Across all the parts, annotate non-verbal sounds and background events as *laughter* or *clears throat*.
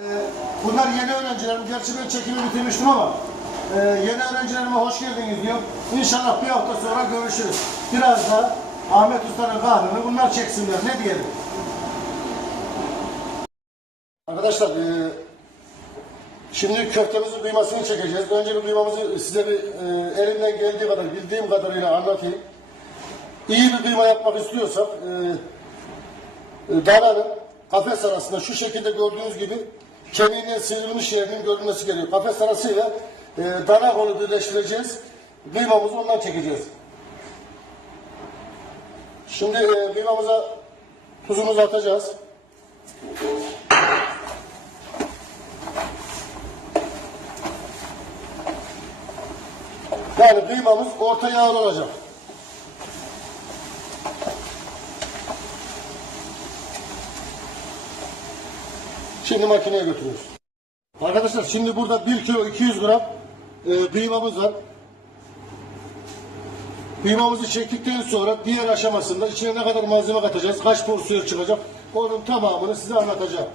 Ee, Bunlar yeni öğrencilerim. Gerçi ben çekimi bitirmiştim ama e, yeni öğrencilerime hoş geldiniz diyor. İnşallah bir hafta sonra görüşürüz. Biraz da Ahmet Usta'nın kahrını bunlar çeksinler. Ne diyelim? Arkadaşlar e, şimdi köftemizin kıymasını çekeceğiz. Önce bir kıymamızı size bir e, elimden geldiği kadar, bildiğim kadarıyla anlatayım. İyi bir kıyma yapmak istiyorsak e, e, dananın kafes arasında şu şekilde gördüğünüz gibi kemiğinin sıyrılmış yerinin görülmesi gerekiyor. Kafes arasıyla e, dana kolu birleştireceğiz. Kıymamızı ondan çekeceğiz. Şimdi e, kıymamıza tuzumuzu atacağız. Yani kıymamız orta yağlı olacak. Şimdi makineye götürüyoruz. Arkadaşlar şimdi burada 1 kilo 200 gram e, kıymamız var. Kıymamızı çektikten sonra diğer aşamasında içine ne kadar malzeme katacağız, kaç porsiyon çıkacak onun tamamını size anlatacağım.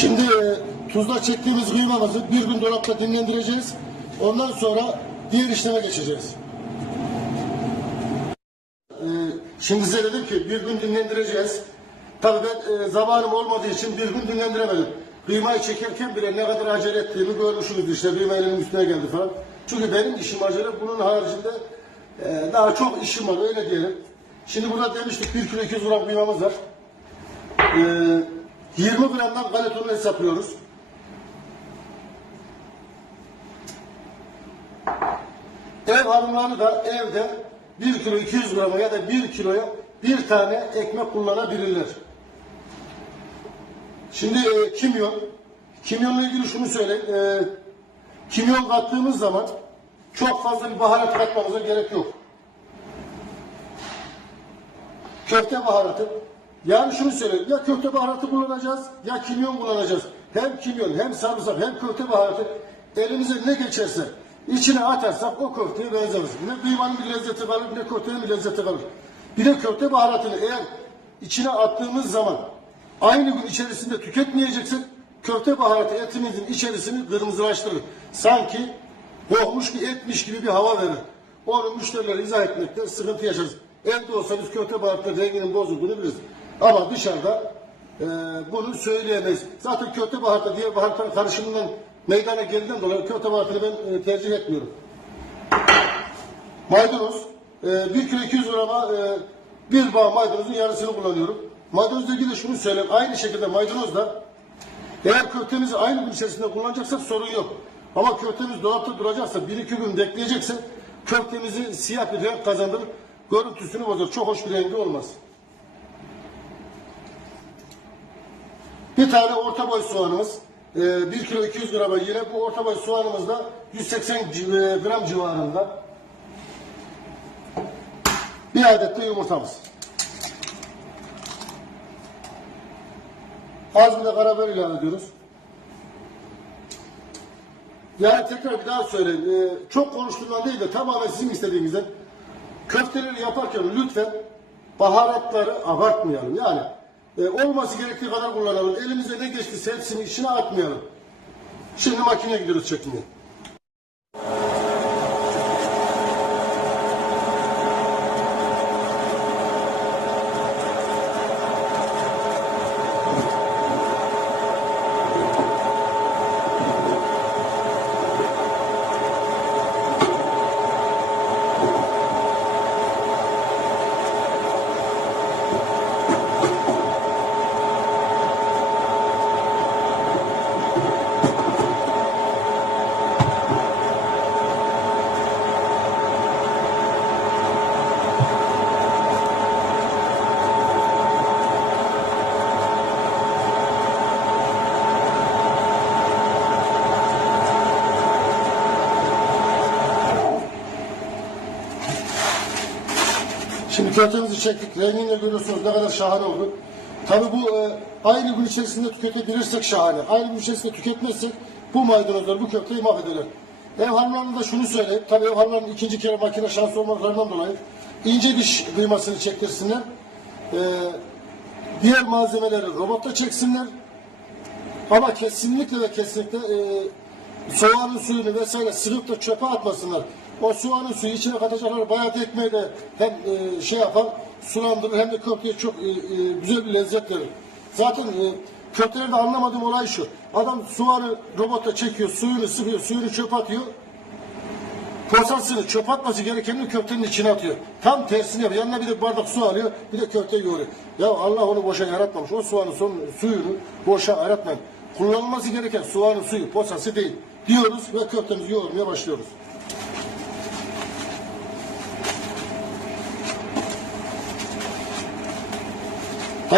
Şimdi e, çektiğimiz kıymamızı bir gün dolapta dinlendireceğiz. Ondan sonra diğer işleme geçeceğiz. E, şimdi size dedim ki bir gün dinlendireceğiz. Tabii ben e, zamanım olmadığı için bir gün dinlendiremedim. Kıymayı çekerken bile ne kadar acele ettiğimi görmüşsünüz işte kıyma elimin üstüne geldi falan. Çünkü benim işim acele bunun haricinde e, daha çok işim var öyle diyelim. Şimdi burada demiştik 1 kilo 200 gram kıymamız var. Ee, 20 gramdan galetonu hesaplıyoruz. Ev hanımları da evde 1 kilo 200 grama ya da 1 kiloya bir tane ekmek kullanabilirler. Şimdi e, kimyon. Kimyonla ilgili şunu söyleyeyim. E, kimyon kattığımız zaman çok fazla bir baharat katmamıza gerek yok. köfte baharatı. Yani şunu söyleyeyim. Ya köfte baharatı kullanacağız ya kimyon kullanacağız. Hem kimyon hem sarımsak hem köfte baharatı elimize ne geçerse içine atarsak o köfteye benzeriz. Ne kıymanın bir lezzeti kalır ne köftenin bir lezzeti kalır. Bir de köfte baharatını eğer içine attığımız zaman aynı gün içerisinde tüketmeyeceksek köfte baharatı etimizin içerisini kırmızılaştırır. Sanki kokmuş ki etmiş gibi bir hava verir. Onu müşterilere izah etmekte sıkıntı yaşarız. Evde olsa köfte baharatı renginin bozulduğunu biliriz. Ama dışarıda e, bunu söyleyemeyiz. Zaten köfte baharatı diğer baharatların karışımından meydana geldiğinden dolayı köfte baharatını ben e, tercih etmiyorum. Maydanoz. E, 1 kilo 200 grama e, bir bağ maydanozun yarısını kullanıyorum. Maydanozla ilgili şunu söyleyeyim. Aynı şekilde maydanoz da eğer köftemizi aynı gün içerisinde kullanacaksak sorun yok. Ama köftemiz dolapta duracaksa, bir iki gün bekleyecekse köftemizi siyah bir renk kazandırır. Görüntüsünü bozar. Çok hoş bir rengi olmaz. Bir tane orta boy soğanımız. 1 kilo 200 grama yine bu orta boy soğanımız da 180 civ- gram civarında. Bir adet de yumurtamız. Az bir de karabiber ilave ediyoruz. Yani tekrar bir daha söyleyeyim. Ee, çok konuştuğumdan değil de tamamen sizin istediğinizden köfteleri yaparken lütfen baharatları abartmayalım. Yani e, olması gerektiği kadar kullanalım. Elimize ne geçtiyse hepsini içine atmayalım. Şimdi makineye gidiyoruz çekmeye. Köftemizi çektik. Rengini de görüyorsunuz ne kadar şahane oldu. Tabii bu e, aynı gün içerisinde tüketebilirsek şahane. Aynı gün içerisinde tüketmezsek bu maydanozlar bu köfteyi mahvederler. Ev hanımlarına da şunu söyleyeyim. Tabii ev hanımlarının ikinci kere makine şansı olmalarından dolayı ince diş kıymasını çektirsinler. E, diğer malzemeleri robotla çeksinler. Ama kesinlikle ve kesinlikle e, soğanın suyunu vesaire sıkıp da çöpe atmasınlar. O soğanın suyu içine katacakları bayat ekmeği de hem e, şey yapar, sulandırır hem de köfteye çok e, e, güzel bir lezzet verir. Zaten e, köftelerde anlamadığım olay şu. Adam soğanı robotla çekiyor, suyunu sıkıyor, suyunu çöpe atıyor. Posasını çöp atması gerekenini köftenin içine atıyor. Tam tersini yapıyor. Yanına bir de bardak su alıyor, bir de köfte yoğuruyor. Ya Allah onu boşa yaratmamış. O soğanın son, suyunu boşa yaratmayın. Kullanılması gereken soğanın suyu, posası değil. Diyoruz ve köftemizi yoğurmaya başlıyoruz.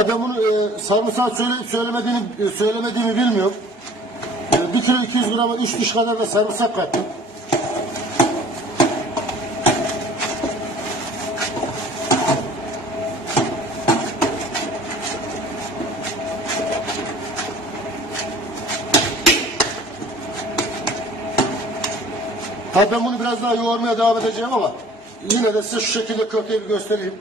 Bunu e, sarımsağı söyleyip söylemediğini, e, söylemediğimi bilmiyorum. E, 1 kilo 200 grama 3 diş kadar da sarımsak kattım. Ha ben bunu biraz daha yoğurmaya devam edeceğim ama yine de size şu şekilde köfteyi bir göstereyim.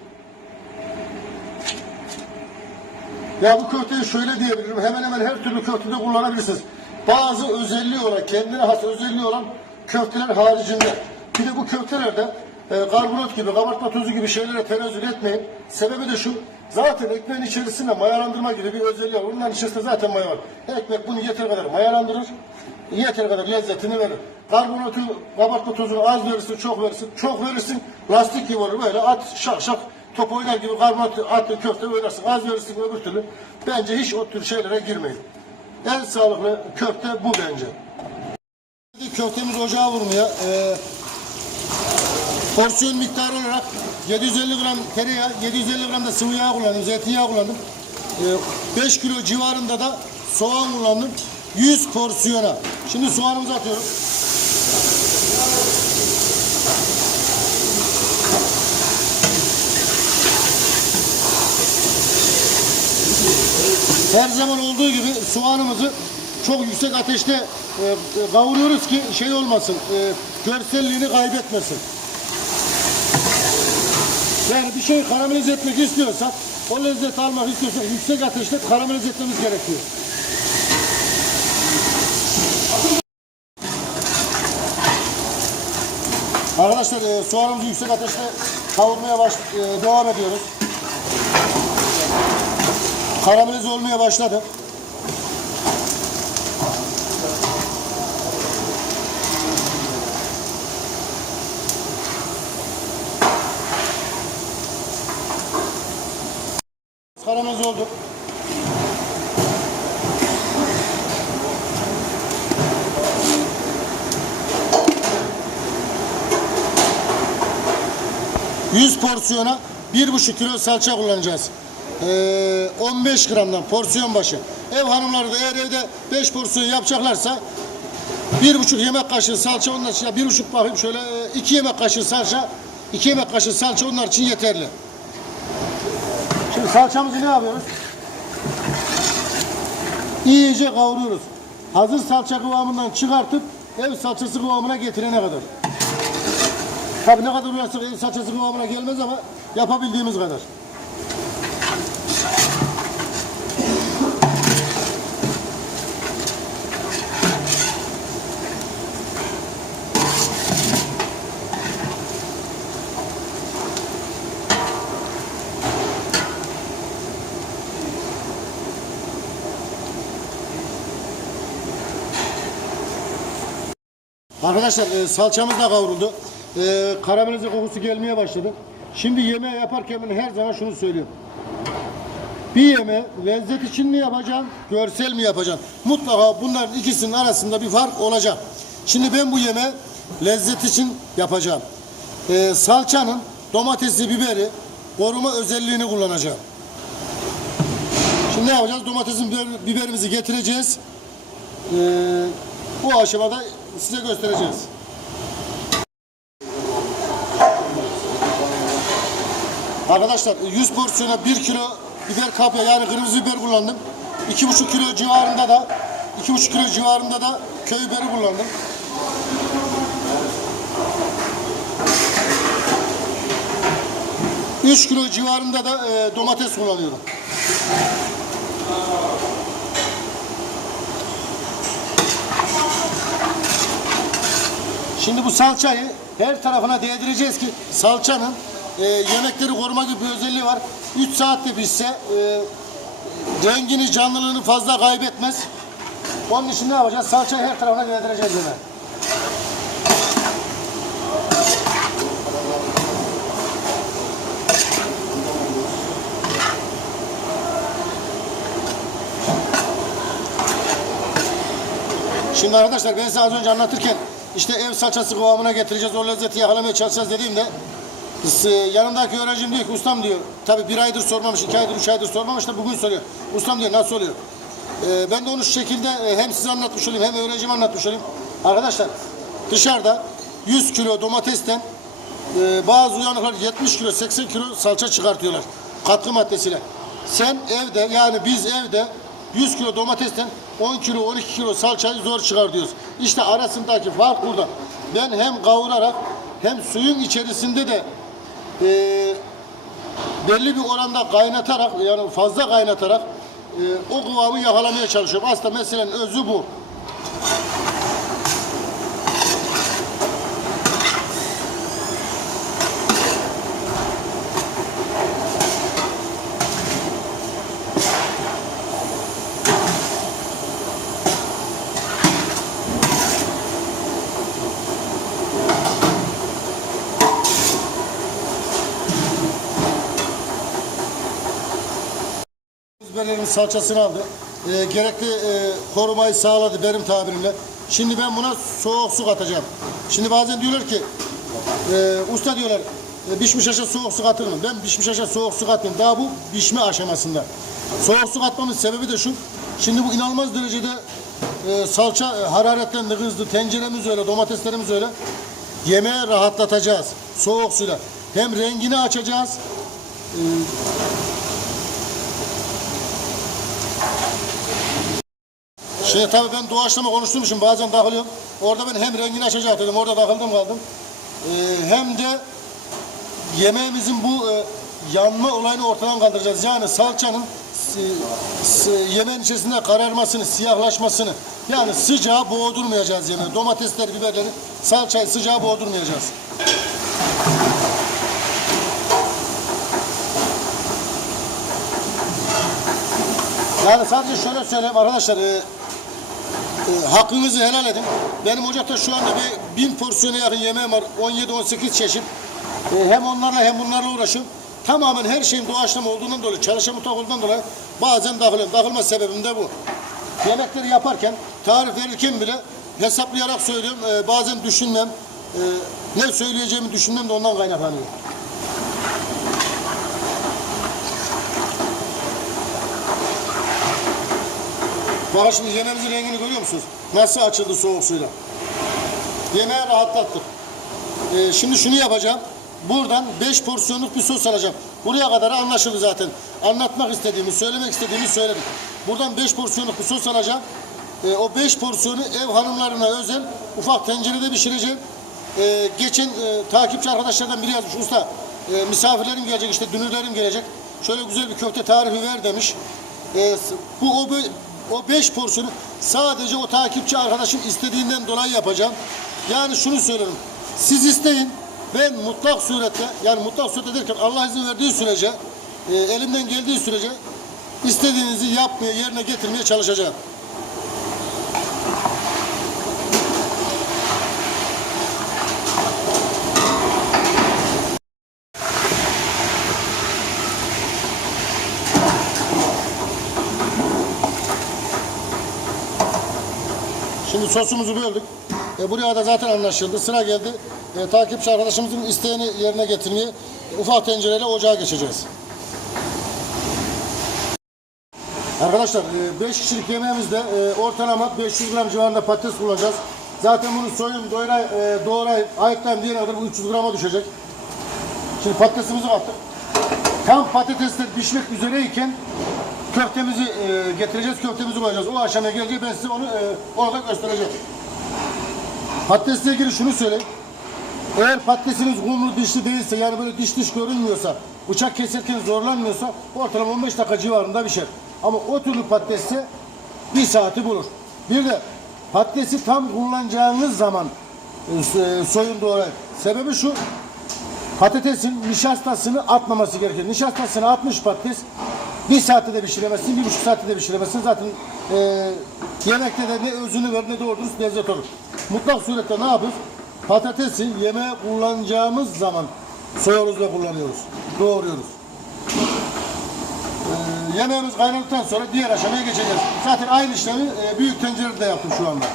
Ya bu köfteyi şöyle diyebilirim. Hemen hemen her türlü köftede kullanabilirsiniz. Bazı özelliği olan, kendine has özelliği olan köfteler haricinde. Bir de bu köftelerde e, karbonat gibi, kabartma tozu gibi şeylere tenezzül etmeyin. Sebebi de şu, zaten ekmeğin içerisinde mayalandırma gibi bir özelliği var. Bunların içerisinde zaten maya var. Ekmek bunu yeter kadar mayalandırır, yeter kadar lezzetini verir. Karbonatı, kabartma tozunu az verirsin, çok verirsin. Çok verirsin, lastik gibi olur böyle at şak şak top oynar gibi karbonat atlı köfte oynarsın. Az verirsin öbür türlü. Bence hiç o tür şeylere girmeyin. En sağlıklı köfte bu bence. Köftemiz ocağa vurmaya. E, porsiyon miktarı olarak 750 gram tereyağı, 750 gram da sıvı yağ kullandım, zeytinyağı kullandım. 5 kilo civarında da soğan kullandım. 100 porsiyona. Şimdi soğanımızı atıyorum. Her zaman olduğu gibi soğanımızı çok yüksek ateşte e, kavuruyoruz ki şey olmasın, e, görselliğini kaybetmesin. Yani bir şey karamelize etmek istiyorsak, o lezzeti almak istiyorsak yüksek ateşte karamelize etmemiz gerekiyor. Arkadaşlar e, soğanımızı yüksek ateşte kavurmaya baş, e, devam ediyoruz. Karamelize olmaya başladı. Karamelize oldu. Yüz porsiyona bir buçuk kilo salça kullanacağız. Ee, 15 gramdan porsiyon başı. Ev hanımları da eğer evde 5 porsiyon yapacaklarsa bir buçuk yemek kaşığı salça onlar için bir buçuk bakayım şöyle e, iki yemek kaşığı salça iki yemek kaşığı salça onlar için yeterli. Şimdi salçamızı ne yapıyoruz? İyice kavuruyoruz. Hazır salça kıvamından çıkartıp ev salçası kıvamına getirene kadar. Tabii ne kadar uyarsak ev salçası kıvamına gelmez ama yapabildiğimiz kadar. Arkadaşlar e, salçamız da kavruldu. E, karamelize kokusu gelmeye başladı. Şimdi yemeği yaparken her zaman şunu söylüyorum. Bir yeme lezzet için mi yapacaksın, görsel mi yapacaksın? Mutlaka bunların ikisinin arasında bir fark olacak. Şimdi ben bu yeme lezzet için yapacağım. E, salçanın domatesi, biberi koruma özelliğini kullanacağım. Şimdi ne yapacağız? Domatesin biber- biberimizi getireceğiz. E, bu aşamada size göstereceğiz. Arkadaşlar 100 porsiyona 1 kilo biber kapya yani kırmızı biber kullandım. 2,5 kilo civarında da 2,5 kilo civarında da köy biberi kullandım. Üç kilo civarında da e, domates kullanıyorum. Şimdi bu salçayı her tarafına değdireceğiz ki salçanın e, yemekleri koruma gibi bir özelliği var. 3 saatte pişse e, rengini, canlılığını fazla kaybetmez. Onun için ne yapacağız? Salçayı her tarafına değdireceğiz hemen. Şimdi arkadaşlar ben size az önce anlatırken işte ev salçası kıvamına getireceğiz, o lezzeti yakalamaya çalışacağız dediğimde s- yanımdaki öğrencim diyor ki ustam diyor, tabi bir aydır sormamış, iki aydır, üç aydır sormamış da bugün soruyor. Ustam diyor nasıl oluyor? Ee, ben de onu şu şekilde e, hem size anlatmış olayım hem öğrencime anlatmış olayım. Arkadaşlar dışarıda 100 kilo domatesten e, bazı uyanıklar 70 kilo 80 kilo salça çıkartıyorlar katkı maddesiyle. Sen evde yani biz evde 100 kilo domatesten 10 kilo 12 kilo salçayı zor çıkar diyoruz. İşte arasındaki fark burada. Ben hem kavurarak hem suyun içerisinde de e, belli bir oranda kaynatarak yani fazla kaynatarak e, o kıvamı yakalamaya çalışıyorum. Aslında meselenin özü bu. Salçasını aldı. E, gerekli e, korumayı sağladı benim tabirimle. Şimdi ben buna soğuk su katacağım. Şimdi bazen diyorlar ki e, usta diyorlar e, pişmiş aşa soğuk su katır mı? Ben pişmiş aşa soğuk su katmıyorum. Daha bu pişme aşamasında. Soğuk su katmamın sebebi de şu. Şimdi bu inanılmaz derecede e, salça e, hararetlendi, hızlı. Tenceremiz öyle, domateslerimiz öyle. Yemeği rahatlatacağız soğuk suyla. Hem rengini açacağız, Şimdi tabii ben doğaçlama konuştuğum için bazen takılıyorum. Orada ben hem rengini açacak dedim. Orada takıldım kaldım. Ee, hem de yemeğimizin bu e, yanma olayını ortadan kaldıracağız. Yani salçanın s- s- yemeğin içerisinde kararmasını, siyahlaşmasını yani sıcağı boğdurmayacağız yemeği. Domatesleri, biberleri, salçayı sıcağı boğdurmayacağız. Yani sadece şöyle söyleyeyim arkadaşlar. e, e, hakkınızı helal edin. Benim ocakta şu anda bir bin porsiyona yakın yemeğim var. 17-18 çeşit. E, hem onlarla hem bunlarla uğraşıyorum. Tamamen her şeyin doğaçlama olduğundan dolayı, çalışan mutfak olduğundan dolayı bazen takılıyorum. Takılma sebebim de bu. Yemekleri yaparken, tarif verirken bile hesaplayarak söylüyorum. E, bazen düşünmem. e, ne söyleyeceğimi düşünmem de ondan kaynaklanıyor. Bakın şimdi yemeğimizin rengini görüyor musunuz? Nasıl açıldı soğuk suyla. Yemeği rahatlattık. Ee, şimdi şunu yapacağım. Buradan 5 porsiyonluk bir sos alacağım. Buraya kadar anlaşıldı zaten. Anlatmak istediğimi, söylemek istediğimi söyledim. Buradan 5 porsiyonluk bir sos alacağım. Ee, o 5 porsiyonu ev hanımlarına özel ufak tencerede pişireceğim. Ee, geçen e, takipçi arkadaşlardan biri yazmış. Usta e, misafirlerim gelecek işte dünürlerim gelecek. Şöyle güzel bir köfte tarifi ver demiş. Ee, bu o, o beş porsiyonu sadece o takipçi arkadaşım istediğinden dolayı yapacağım. Yani şunu söylüyorum. Siz isteyin. Ben mutlak surette yani mutlak surette derken Allah izin verdiği sürece e, elimden geldiği sürece istediğinizi yapmaya yerine getirmeye çalışacağım. Sosumuzu böldük. E, buraya da zaten anlaşıldı. Sıra geldi. E, takipçi arkadaşımızın isteğini yerine getirmeye e, ufak tencereyle ocağa geçeceğiz. Arkadaşlar 5 kişilik yemeğimizde e, ortalama 500 gram civarında patates kullanacağız. Zaten bunu soyun, doyuray, e, doğrayıp ayıklayıp diğerine kadar bu 300 grama düşecek. Şimdi patatesimizi attık. Tam patatesler pişmek üzereyken köftemizi e, getireceğiz, köftemizi koyacağız. O aşamaya gelince ben size onu e, orada göstereceğim. Patatesle ilgili şunu söyleyeyim. Eğer patatesiniz kumru dişli değilse yani böyle diş diş görünmüyorsa, bıçak keserken zorlanmıyorsa ortalama 15 dakika civarında pişer. Ama o türlü patatesse bir saati bulur. Bir de patatesi tam kullanacağınız zaman e, so- soyun doğrayın. Sebebi şu, patatesin nişastasını atmaması gerekir. Nişastasını atmış patates bir saatte de pişiremezsin, bir buçuk saatte de pişiremezsin. Zaten e, yemekte de ne özünü ver ne doğru dürüst lezzet olur. Mutlak surette ne yapıyoruz? Patatesi yemeğe kullanacağımız zaman soyuyoruz ve kullanıyoruz. Doğruyoruz. E, yemeğimiz kaynadıktan sonra diğer aşamaya geçeceğiz. Zaten aynı işlemi e, büyük tencerede yaptım şu anda.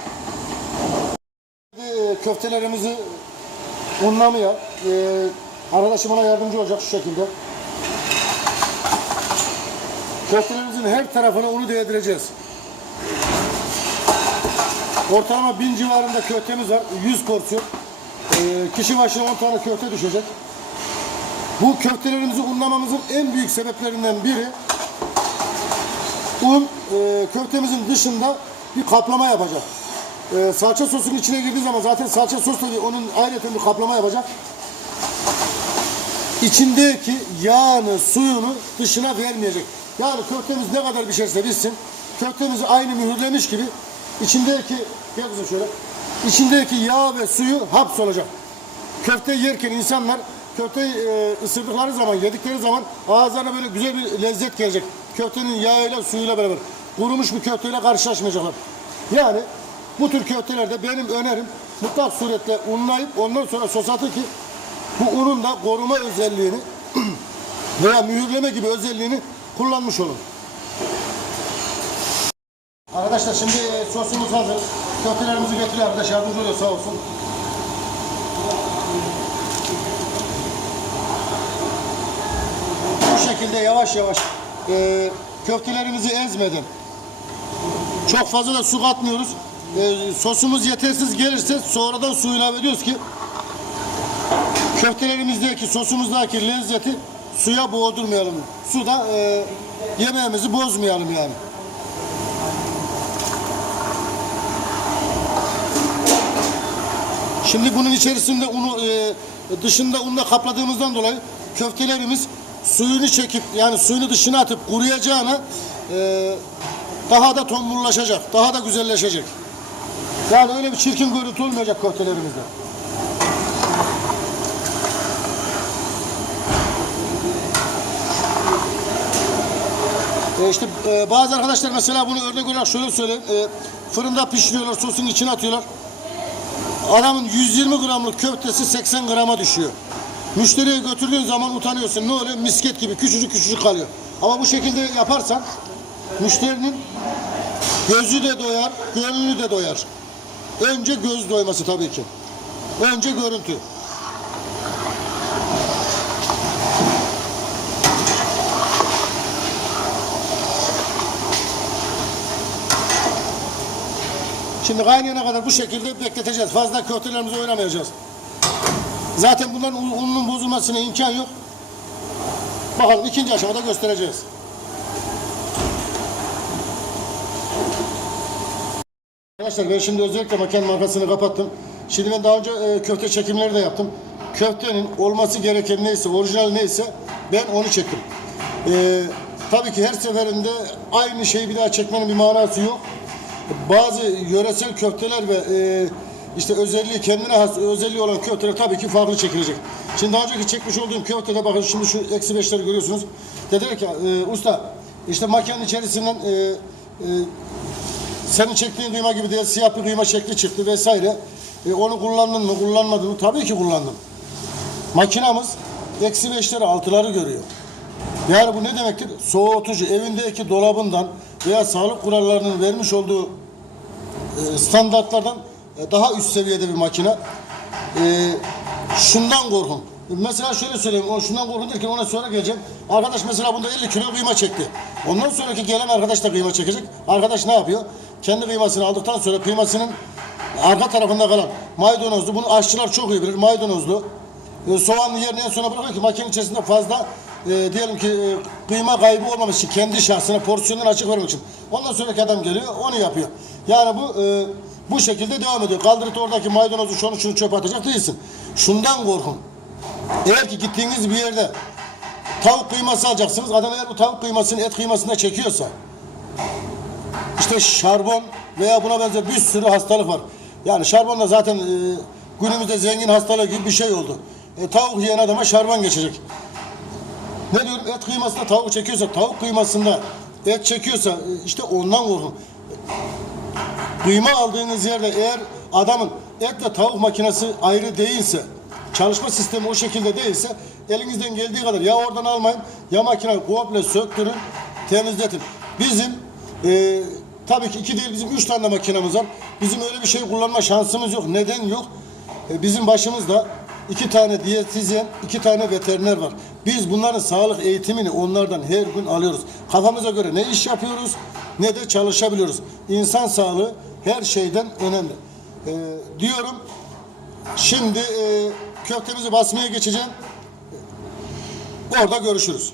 E, köftelerimizi unlamaya e, arkadaşım bana yardımcı olacak şu şekilde. Köftelerimizin her tarafına unu değdireceğiz. Ortalama 1000 civarında köftemiz var. 100 porsiyon. E, kişi başına 10 tane köfte düşecek. Bu köftelerimizi unlamamızın en büyük sebeplerinden biri un e, köftemizin dışında bir kaplama yapacak. E, salça sosun içine girdiği zaman zaten salça sos değil, onun ayrıca bir kaplama yapacak. İçindeki yağını, suyunu dışına vermeyecek. Yani köftemiz ne kadar pişerse pişsin, köftemizi aynı mühürlemiş gibi içindeki, gel kızım şöyle, içindeki yağ ve suyu hapsolacak. Köfte yerken insanlar köfteyi e, ısırdıkları zaman, yedikleri zaman ağızlarına böyle güzel bir lezzet gelecek. Köftenin yağıyla, suyuyla beraber. Kurumuş bir köfteyle karşılaşmayacaklar. Yani bu tür köftelerde benim önerim mutlak suretle unlayıp ondan sonra sos atın ki bu unun da koruma özelliğini *clears throat* veya mühürleme gibi özelliğini kullanmış olun. Arkadaşlar şimdi e, sosumuz hazır. Köftelerimizi getiriyor arkadaş yardımcı oluyor sağ olsun. Bu şekilde yavaş yavaş e, köftelerimizi ezmeden çok fazla da su katmıyoruz. E, sosumuz yetersiz gelirse sonradan su ilave ediyoruz ki köftelerimizdeki sosumuzdaki lezzeti suya boğdurmayalım. Suda e, yemeğimizi bozmayalım yani. Şimdi bunun içerisinde unu e, dışında unla kapladığımızdan dolayı köftelerimiz suyunu çekip yani suyunu dışına atıp kuruyacağına e, daha da tombullaşacak, daha da güzelleşecek. Yani öyle bir çirkin görüntü olmayacak köftelerimizde. E işte e, bazı arkadaşlar mesela bunu örnek olarak şöyle söyleyeyim. E, fırında pişiriyorlar, sosun içine atıyorlar. Adamın 120 gramlık köftesi 80 grama düşüyor. Müşteriye götürdüğün zaman utanıyorsun. Ne oluyor? Misket gibi küçücük küçücük kalıyor. Ama bu şekilde yaparsan müşterinin gözü de doyar, gönlü de doyar. Önce göz doyması tabii ki. Önce görüntü. Şimdi kaynayana kadar bu şekilde bekleteceğiz. Fazla köftelerimizi oynamayacağız. Zaten bunların un- ununun bozulmasına imkan yok. Bakalım ikinci aşamada göstereceğiz. Arkadaşlar ben şimdi özellikle makine markasını kapattım. Şimdi ben daha önce e, köfte çekimleri de yaptım. Köftenin olması gereken neyse, orijinal neyse ben onu çektim. E, tabii ki her seferinde aynı şeyi bir daha çekmenin bir manası yok. Bazı yöresel köfteler ve e, işte özelliği kendine has özelliği olan köfteler tabii ki farklı çekilecek. Şimdi daha önceki çekmiş olduğum köftede bakın şimdi şu eksi beşleri görüyorsunuz. Dediler ki e, usta işte makinenin içerisinden e, e, senin çektiğin kıyma gibi değil siyah bir kıyma şekli çıktı vesaire. E, onu kullandın mı kullanmadın mı? Tabii ki kullandım. Makinamız eksi beşleri altıları görüyor. Yani bu ne demektir? Soğutucu evindeki dolabından veya sağlık kurallarının vermiş olduğu e, standartlardan e, daha üst seviyede bir makine. E, şundan korkun. Mesela şöyle söyleyeyim, o şundan korkun derken ona sonra geleceğim. Arkadaş mesela bunda 50 kilo kıyma çekti. Ondan sonraki gelen arkadaş da kıyma çekecek. Arkadaş ne yapıyor? Kendi kıymasını aldıktan sonra kıymasının arka tarafında kalan maydanozlu, bunu aşçılar çok iyi bilir, maydanozlu. E, soğanlı yerine en sona bırakıyor ki makinenin içerisinde fazla e, diyelim ki e, kıyma kaybı olmaması için kendi şahsına porsiyondan açık vermek için. Ondan sonraki adam geliyor onu yapıyor. Yani bu e, bu şekilde devam ediyor. Kaldırıp da oradaki maydanozu şunu şunu çöpe atacak değilsin. Şundan korkun. Eğer ki gittiğiniz bir yerde tavuk kıyması alacaksınız. Adam eğer bu tavuk kıymasını et kıymasında çekiyorsa işte şarbon veya buna benzer bir sürü hastalık var. Yani şarbon da zaten e, günümüzde zengin hastalığı gibi bir şey oldu. E, tavuk yiyen adama şarbon geçecek. Ne diyorum et kıymasında tavuk çekiyorsa tavuk kıymasında et çekiyorsa e, işte ondan korkun. Kıyma aldığınız yerde eğer adamın et ve tavuk makinesi ayrı değilse çalışma sistemi o şekilde değilse elinizden geldiği kadar ya oradan almayın ya makineyi komple söktürün temizletin. Bizim e, tabii ki iki değil bizim üç tane makinemiz var. Bizim öyle bir şey kullanma şansımız yok. Neden yok? E, bizim başımızda iki tane diyetizyen, iki tane veteriner var. Biz bunların sağlık eğitimini onlardan her gün alıyoruz. Kafamıza göre ne iş yapıyoruz ne de çalışabiliyoruz. İnsan sağlığı her şeyden önemli. E, diyorum şimdi e, köftemizi basmaya geçeceğim. Orada görüşürüz.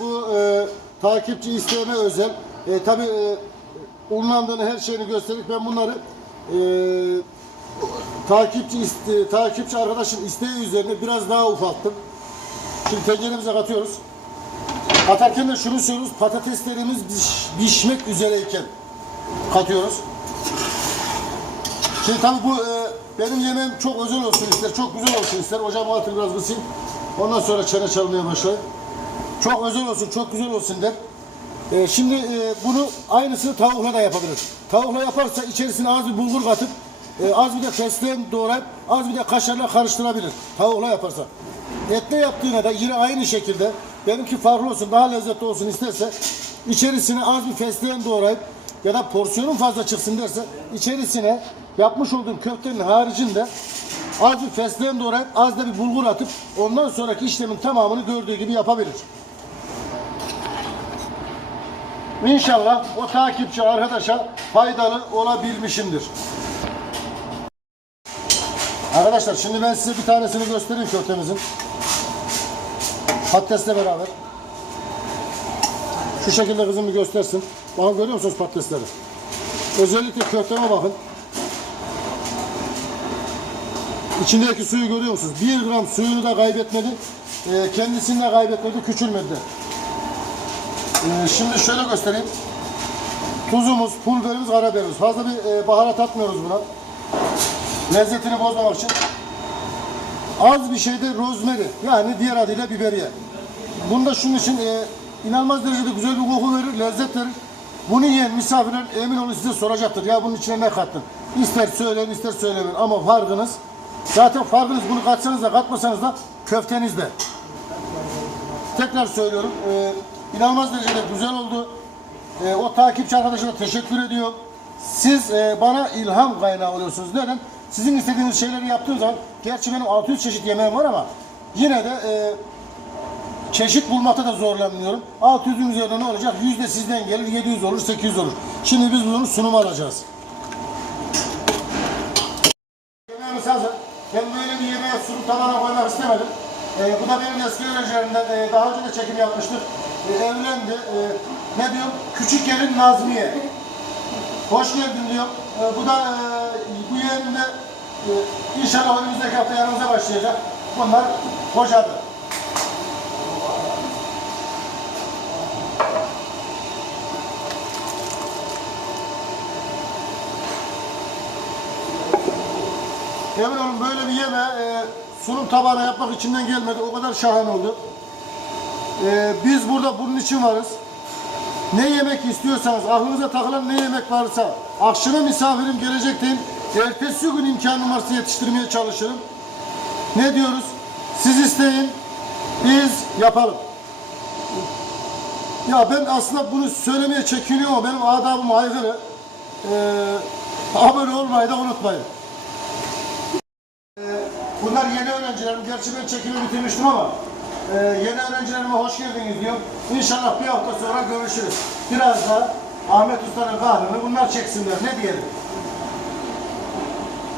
Bu e, takipçi isteğime özel. E, Tabi e, unlandığını her şeyini gösterdik. Ben bunları e, takipçi iste, takipçi arkadaşın isteği üzerine biraz daha ufalttım. Şimdi tenceremize katıyoruz. Katarken de şunu söylüyoruz. Patateslerimiz piş- pişmek üzereyken katıyoruz. Şimdi tabi bu e, benim yemeğim çok özel olsun ister, çok güzel olsun ister. Ocağın altını biraz kısayım. Ondan sonra çene çalmaya başlayayım. Çok özel olsun, çok güzel olsun der. Ee, şimdi e, bunu aynısını tavukla da yapabilir. Tavukla yaparsa içerisine az bir bulgur katıp e, az bir de fesleğen doğrayıp az bir de kaşarla karıştırabilir. Tavukla yaparsa. Etle yaptığına da yine aynı şekilde benimki farklı olsun, daha lezzetli olsun isterse içerisine az bir fesleğen doğrayıp ya da porsiyonun fazla çıksın derse içerisine yapmış olduğum köftenin haricinde az bir fesleğen doğrayıp az da bir bulgur atıp ondan sonraki işlemin tamamını gördüğü gibi yapabilir. İnşallah o takipçi arkadaşa faydalı olabilmişimdir. Arkadaşlar şimdi ben size bir tanesini göstereyim köftemizin. Patatesle beraber. Şu şekilde kızım bir göstersin. Bakın görüyor musunuz patatesleri? Özellikle köfteme bakın. İçindeki suyu görüyor musunuz? Bir gram suyunu da kaybetmedi. Ee, kendisini de kaybetmedi, küçülmedi. Ee, şimdi şöyle göstereyim. Tuzumuz, pul biberimiz, karabiberimiz. Fazla bir e, baharat atmıyoruz buna. Lezzetini bozmamak için. Az bir şey de rozmeri. Yani diğer adıyla biberiye. Bunu da şunun için e, inanılmaz derecede güzel bir koku verir, lezzet verir. Bunu yiyen misafirler emin olun size soracaktır. Ya bunun içine ne kattın? İster söyleyin ister söylemeyin ama farkınız zaten farkınız bunu katsanız da katmasanız da köftenizde. Tekrar söylüyorum. E, inanılmaz derecede güzel oldu. E, o takipçi arkadaşına teşekkür ediyorum. Siz e, bana ilham kaynağı oluyorsunuz. Neden? Sizin istediğiniz şeyleri yaptığım zaman, gerçi benim 600 çeşit yemeğim var ama yine de e, çeşit bulmakta da zorlanmıyorum. 600'ün üzerinde ne olacak? Yüzde sizden gelir, 700 olur, 800 olur. Şimdi biz bunu sunum alacağız. Yemeğimiz hazır. Ben böyle bir yemeğe sunum tabağına koymak istemedim. Ee, bu da benim eski öğrencilerimden, e, daha önce de çekim yapmıştık. E, evlendi. E, ne diyorum? Küçük gelin Nazmiye. Hoş geldin diyor. E, bu da e, bu yeğenim de e, inşallah önümüzdeki hafta yanımıza başlayacak. Bunlar hocadı. Emin olun böyle bir yeme e, sunum tabağına yapmak içimden gelmedi. O kadar şahane oldu. E, biz burada bunun için varız. Ne yemek istiyorsanız, aklınıza takılan ne yemek varsa, akşama misafirim gelecek deyin. Ertesi gün imkanım varsa yetiştirmeye çalışırım. Ne diyoruz? Siz isteyin, biz yapalım. Ya ben aslında bunu söylemeye çekiniyorum benim adabım aykırı. Ee, abone olmayı da unutmayın. Bunlar yeni öğrencilerim. Gerçi ben çekimi bitirmiştim ama e, yeni öğrencilerime hoş geldiniz diyor. İnşallah bir hafta sonra görüşürüz. Biraz da Ahmet Usta'nın kahrını bunlar çeksinler. Ne diyelim?